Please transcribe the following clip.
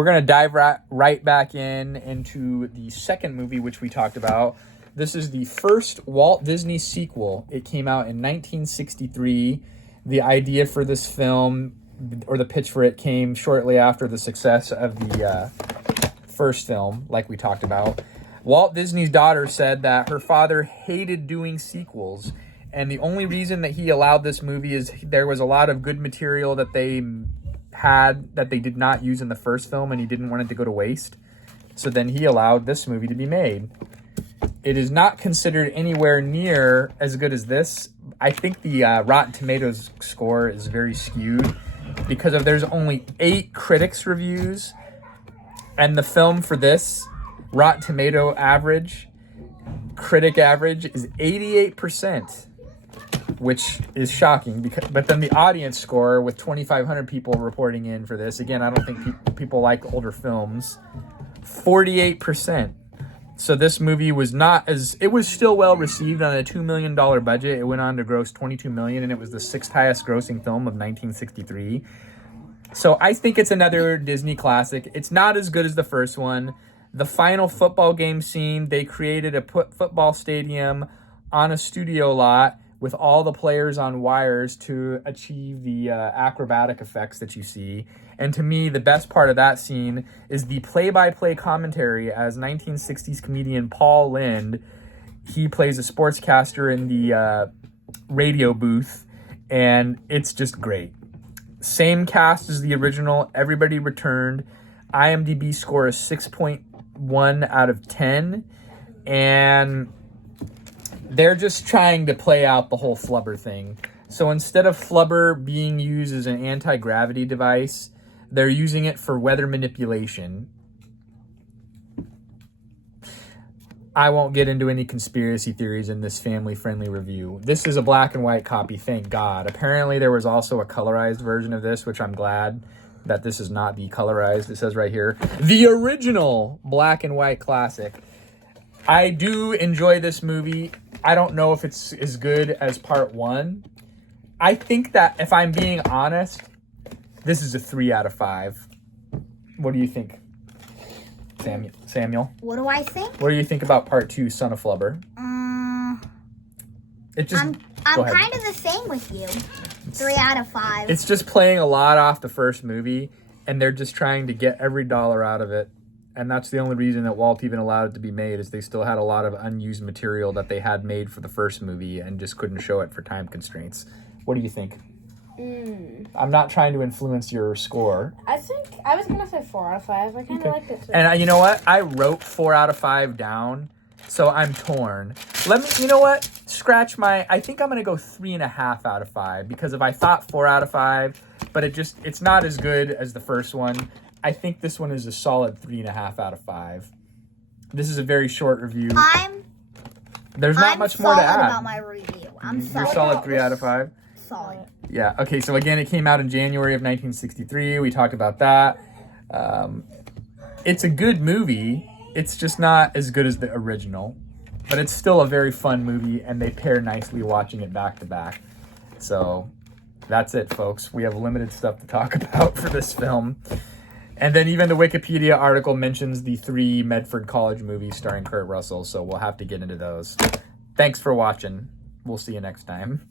We're going to dive right back into the second movie, which we talked about. This is the first Walt Disney sequel. It came out in 1963. The idea for this film, or the pitch for it, came shortly after the success of the first film, like we talked about. Walt Disney's daughter said that her father hated doing sequels, and the only reason that he allowed this movie is there was a lot of good material that they had that they did not use in the first film, and he didn't want it to go to waste. So then he allowed this movie to be made. It is not considered anywhere near as good as this. I think the Rotten Tomatoes score is very skewed because there's only 8 critics reviews, and the film for this Rotten Tomato average, critic average, is 88%. Which is shocking, but then the audience score with 2,500 people reporting in for this, again, I don't think people like older films, 48%. So this movie was it was still well received on a $2 million budget. It went on to gross $22 million, and it was the 6th highest grossing film of 1963. So I think it's another Disney classic. It's not as good as the first one. The final football game scene, they created a football stadium on a studio lot with all the players on wires to achieve the acrobatic effects that you see. And to me, the best part of that scene is the play-by-play commentary as 1960s comedian Paul Lynde. He plays a sportscaster in the radio booth, and it's just great. Same cast as the original. Everybody returned. IMDb score is 6.1 out of 10. And they're just trying to play out the whole Flubber thing. So instead of Flubber being used as an anti-gravity device, they're using it for weather manipulation. I won't get into any conspiracy theories in this family-friendly review. This is a black and white copy, thank God. Apparently there was also a colorized version of this, which I'm glad that this is not the colorized. It says right here, the original black and white classic. I do enjoy this movie. I don't know if it's as good as part 1. I think that, if I'm being honest, this is a 3 out of 5. What do you think, Samuel? What do I think? What do you think about part 2, Son of Flubber? I'm kind of the same with you. 3 out of 5. It's just playing a lot off the first movie, and they're just trying to get every dollar out of it. And that's the only reason that Walt even allowed it to be made, is they still had a lot of unused material that they had made for the first movie and just couldn't show it for time constraints. What do you think? I'm not trying to influence your score. I think I was going to say 4 out of 5. I kind of like it too. And you know what? I wrote 4 out of 5 down, so I'm torn. You know what? I think I'm going to go 3.5 out of 5, because if I thought 4 out of 5, but it's not as good as the first one, I think this one is a solid 3.5 out of 5. This is a very short review. There's not much more to add. I'm solid about my review. You're solid 3 out of 5? Solid. Yeah, okay, so again, it came out in January of 1963. We talked about that. It's a good movie. It's just not as good as the original. But it's still a very fun movie, and they pair nicely watching it back to back. So that's it, folks. We have limited stuff to talk about for this film. And then even the Wikipedia article mentions the 3 Medford College movies starring Kurt Russell, so we'll have to get into those. Thanks for watching. We'll see you next time.